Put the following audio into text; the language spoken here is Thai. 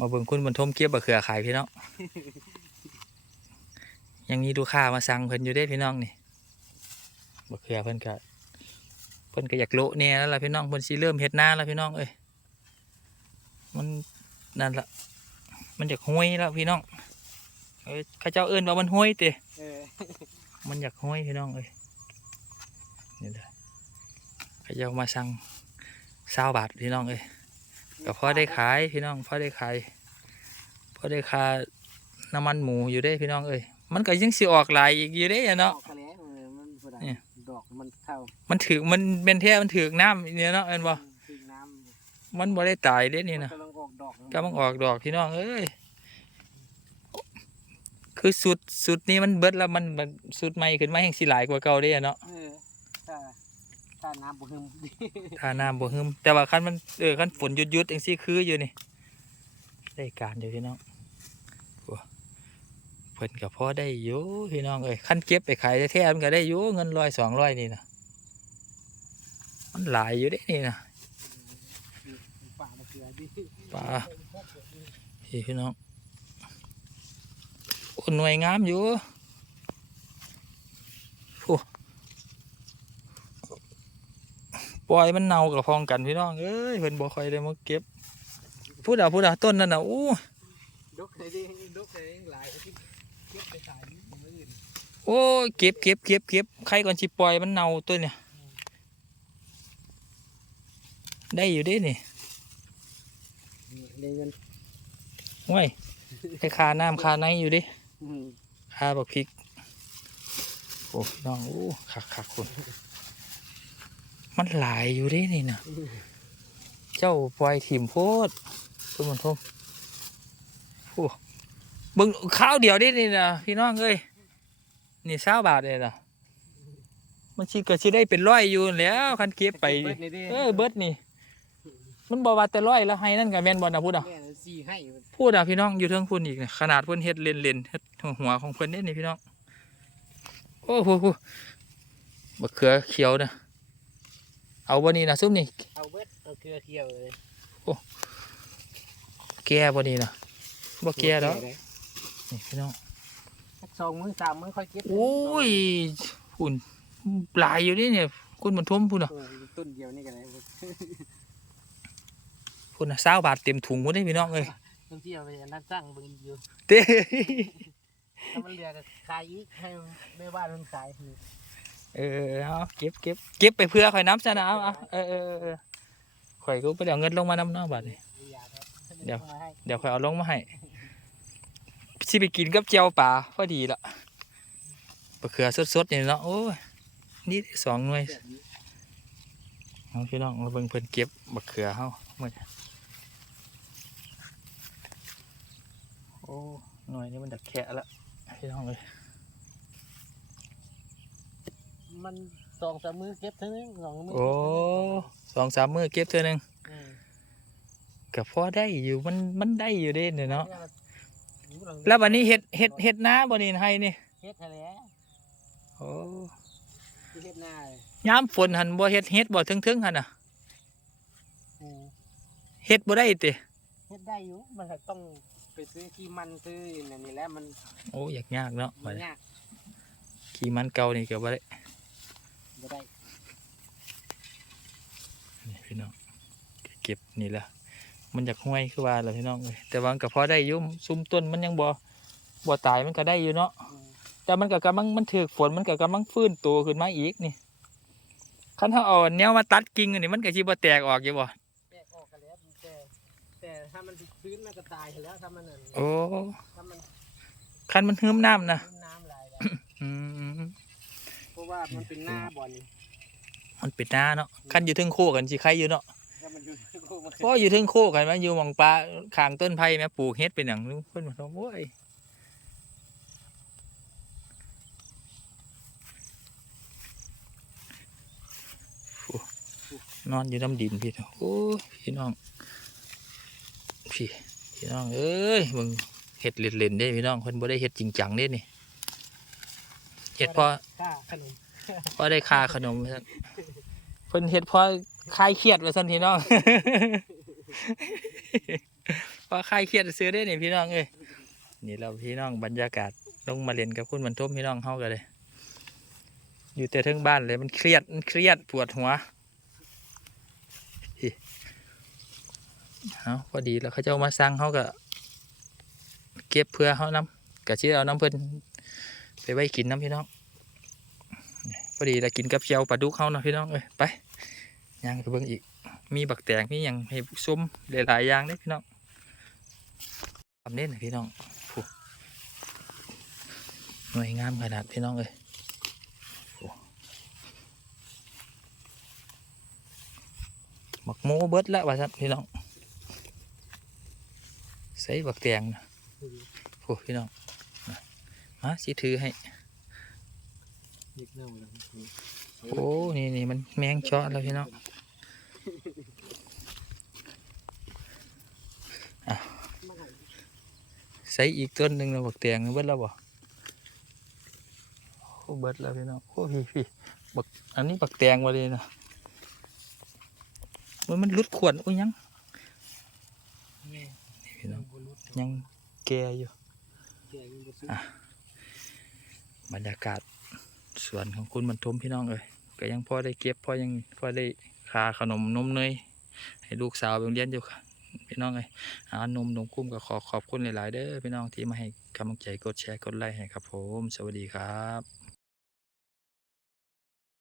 มาเบิ่งคุณบรรทมเก็บบะเขือขายพี่น้องยังมีลูกค้ามาสั่งเพิ่นอยู่เด้พี่น้องนี่บะเขือเพิ่นก็เพิ่นก็อยากโละเนี่ยแล้วล่ะพี่น้องเพิ่นสิเริ่มเฮ็ดนาแล้วพี่น้องเอ้ยมันนั่นละมันอยากห้วยแล้วพี่น้องเอ้ยเข้าเจ้าเอิ้นว่ามันห้วยติเออมันอยากห้อยพี่น้องเอ้ยนี่แหละเขาจะเอามาสั่งเศร้าบาทพี่น้องเอ้ย ก็พอได้ขายพี่น้องพอได้ขายพอได้ค่าน้ำมันหมูอยู่ได้พี่น้องเอ้ยมันก็ยังสิออกหลายอีกอยู่ได้อะเนาะออกทะเลเออมันบ่ได้เนี่ยดอกมันเข้ามันถือมันเป็นแท้มันถือน้ำเนี่ยเนาะเอ็นบ่ถึงน้ำมันบ่ได้ตายเด้นี่นะกำลังออกดอกก็มันออกดอกพี่น้องเอ้ยคือสุดสุดนี้มันเบิดแล้วมันมันสุดใหม่ขึ้นมาแห่งสิหลายกว่าเก่าเด้อะเนาะเออถ้า ถ้าน้ำบ่หึมถ้าน้ำบ่หึมแต่ว่าคันมันเออคันฝนหยุดหยุดๆจังซี่คืออยู่นี่ได้การอยู่พี่น้องโอ้เพิ่นก็พอได้อยู่พี่น้องเอ้ยคันเก็บไปขายแท้ๆมันก็ได้อยู่เงินร้อยสองร้อยนี่นะมันหลายอยู่เด้นี่นะป่ามะเขือดิปลาพี่พี่น้องโอ้หน่วยงามอยู่โอ้ ปล่อยมันเน่ากับพองกันพี่น้องเอ้ยเพิ่นบ่ค่อยได้มาเก็บพูดเอาพูดเอาต้นนั่นน่ะอู้ดกเลยดิดกเลยหลายที่เก็บไปขายมื้ออื่นโอ้ยเก็บเก็บเก็บเก็บใครก่อนสิปล่อยมันเน่าตัวเนี่ยได้อยู่เด้นี่ได้เงินห้วยไปคาน้ำคาในอยู่เดิอืมคาบักพริกโอ้พี่น้องโอ้คักคักคุณ มันหลายอยู่เด้นี่นะเจ้าปล่อยถิ่มโพดคุณมันทมโอ้เบึงข้าวเดียวเด้นี่นะพี่น้องเอ้ยนี่เศร้าบาทเลยนะมันชิก็ชิได้เป็นร้อยอยู่นั่นแหล้วคันเก็บไปเบิดนี่ดิเออเบิดนี่ มันบอกว่าแต่ร้อยแล้วให้นั่นกับแมนบอลนะพูดอะแม่น่ะสี่ให้พูดอะพี่น้องอยู่เทิงพุ่นอีกเนี่ยขนาดเพิ่นเฮ็ดเล่นเล่นๆเฮ็ดหัวของเพิ่นเนี่ยนี่พี่น้อง โอ้โหบักเขือเขียวนะ เอาบ่นี่นะซุปนี่เอาเบิดเอาเกลือเคี่ยวเลยแก่บ่นี่นะบ่แก่ดอกนี่พี่น้องสักสองมื้อสามมื้อค่อยเก็บโอ้ยพุ่นหลายอยู่นี่เนี่ยคุณบรรทมพุ่นอะเออต้นเดียวนี่ก็ได้พุ่นน่ะ20บาทเต็มถุงพุ่นเด้พี่น้องเอ้ยบางทีเอาไปอันนั้นสั่งเบิ่งอยู่เต้ถ้ามันเหลือก็ขายอีกให้แม่บ้านมันขายนี่ เออเอาเก็บเก็บเก็บไปเพื่อข่อยน้ำซะนะเอาเอาเออเออเออข่อยก็ไปเอาเงินลงมาน้ำเนาะบาดนี้อย่าครับเดี๋ยว เดี๋ยวค่อยเอาลงมาให้สิไปกินกับเจียวป่าพอดีละบะเขือสดๆนี่เนาะโอ้ยนี่สองหน่วยเอาพี่น้องมาเบิ่งเพิ่นเก็บบะเขือเฮาเมื่อโอ้หน่วยนี้มันดักแคะละพี่น้องเลย มันสองสามมือเก็บเท่านั้นสองมือโอ้สองสามมือเก็บเท่านึงอืมก็พอได้อยู่มันมันได้อยู่เด้เนี่ยเนาะอยู่หลังแล้ววันนี้เห็ดเห็ดเห็ดน้าบ่นี่ให้นี่เฮ็ดทะเลโอ้ที่เฮ็ดหน้าเลยยามฝนหันบ่เฮ็ดเฮ็ดบ่ถึงๆหันน่ะอืมเฮ็ดบ่ได้ติเฮ็ดได้อยู่มันก็ต้องไปซื้อที่มันซื้ออันนี้แหล้วมันโอ้ยากยากเนาะมับัดนนี้ยาก ขี่มันเก่านี่ก็บ่ได้ บ่ได้นี่พี่น้องเก็บนี่แหละมันอยากห้วยคือว่าแหละพี่น้องเอ้ยแต่ว่ามันก็พอได้อยู่ซุ้มต้นมันยังบ่บ่ตายมันก็ได้อยู่เนาะอืมแต่มันก็กำลังมันถือฝนมันก็กำลังฟื้นตัวขึ้นมาอีกนี่คันเฮาเอาแนวมาตัดกิ่งอันนี้มันก็สิบ่แตกออกอยู่บ่แยกออกกันแล้วแต่แต่ถ้ามันชื้นมันก็ตายแล้วถ้ามันนั่นโอ้ถ้ามันคันมันหืมน้ำนะชื้นน้ำลายแล้วอืมเพราะ ว่ามันเป็นหน้าบ่อนมันเป็นหน้าเนาะคันอยู่เทึงโคกันสิใครอยู่เนาะถ้ามันอยู่ในโคมันเพราะอยู่เทึงโคกันมาอยู่หม่องปลาข้างต้นไผ่แม่ปลูกเฮ็ดเป็นหยังเพิ่นว่าโอ้ยนอนอยู่น้ำดินพี่น้องโอ้ยพี่น้องพี่พี่น้องเอ้ยมึงเห็ดเล่นๆได้พี่น้องคนบ่ได้เห็ดจริงจังเด้นี่ เห็ดพอค่าขนมพอได้ค่าขนมว่าซั่นเพิ่นเห็ดพอคลายเครียดว่าซั่นพี่น้องว่าคลายเครียดซื้อได้นี่พี่น้องเอ้ยนี่เราพี่น้องบรรยากาศลงมาเรียนกับคุณบรรทมพี่น้องเฮากันเลย อยู่แต่เทิงบ้านเลยมันเครียดมันเครียดปวดหัวอิเอาพอดีแล้วเขาจะเอามาสั่งเขาก็เก็บเพื่อเขาน้ำกะชื่อเอาน้ำเพิ่น ไปไว้กินน้ำพี่น้องพอดีแล้กินกับเจียวปลาดุกเขานะพี่น้องเอ้ยไปย่างไปเบิ่งอีก มีบักแตงมีอย่างให้ส้มหลายๆอย่างเด้พี่น้องทำเน้นพี่น้องผู้หน่วยงามขนาดพี่น้องเอ้ยบักโมเบิดละว่าสันพี่น้องใส่บักแตงนะผู้พี่น้อง มาสิถือให้นิดเน่าเลยโอ้ นี่นี่มันแมงเจาะแล้วพี่น้องใส่อีกต้นหนึ่งนะบักเตียงเบิดแล้วบ่โอ้เบิดแล้วพี่น้องโอ้พี่พี่บักอันนี้บักแตงมาเลยนะมันมันรุดขวดโอ้ยยังนี่นี่พี่น้องบนรถยังแก่อยู่แกยัง บรรยากาศสวนของคุณบรรทมพี่น้องเอ้ยก็ยังพอได้เก็บพอยังพอได้คาขนมนมเนยให้ลูกสาวไปเรียนอยู่ค่ะพี่น้องเอ้ยอานมนมกุ้มก็ขอขอบคุณหลาย ๆ เด้อพี่น้องที่มาให้กำลังใจกดแชร์กดไลค์ให้ครับผม สวัสดีครับ